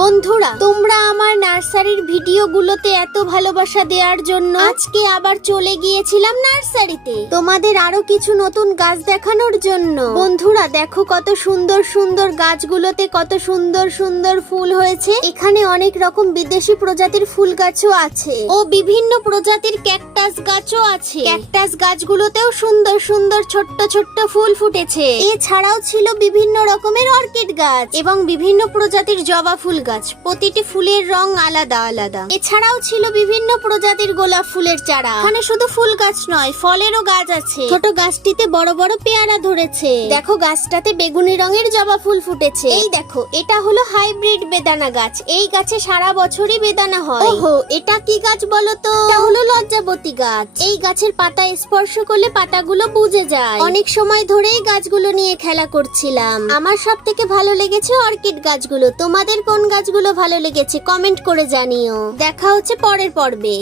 বন্ধুরা, তোমরা আমার নার্সারির ভিডিওগুলোতে এত ভালোবাসা দেওয়ার জন্য আজকে আবার চলে গিয়েছিলাম নার্সারিতে তোমাদের আরো কিছু নতুন গাছ দেখানোর জন্য। বন্ধুরা দেখো, কত সুন্দর সুন্দর গাছগুলোতে কত সুন্দর সুন্দর ফুল হয়েছে। এখানে অনেক রকম বিদেশি প্রজাতির ফুল গাছও আছে ও বিভিন্ন প্রজাতির ক্যাকটাস গাছও আছে। ক্যাকটাস গাছগুলোতেও সুন্দর সুন্দর ছোট্ট ছোট্ট ফুল ফুটেছে। এছাড়াও ছিল বিভিন্ন রকমের অর্কিড গাছ এবং বিভিন্ন প্রজাতির জবা ফুল গাছ। প্রতিটি ফুলের রং আলাদা আলাদা। এছাড়াও ছিল বিভিন্ন প্রজাতির গোলাপ ফুলের চারা। এখানে শুধু ফুল গাছ নয়, ফলেরও গাছ আছে। ছোট গাছটিতে বড় বড় পেয়ারা ধরেছে। দেখো, গাছটাতে বেগুনি রঙের জবা ফুল ফুটেছে। এই দেখো, এটা হলো হাইব্রিড বেদানা গাছ। এই গাছে সারা বছরই বেদানা হয়। ওহো, এটা কি গাছ বলো তো? এটা হলো লজ্জাবতী গাছ। এই গাছের পাতা স্পর্শ করলে পাতাগুলো বুজে যায়। অনেক সময় ধরেই গাছগুলো নিয়ে খেলা করছিলাম। আমার সব থেকে ভালো লেগেছে অর্কিড গাছগুলো। তোমাদের কোন গাছগুলো ভালো লেগেছে কমেন্ট করে জানিও। দেখা হচ্ছে পরের পর্বে।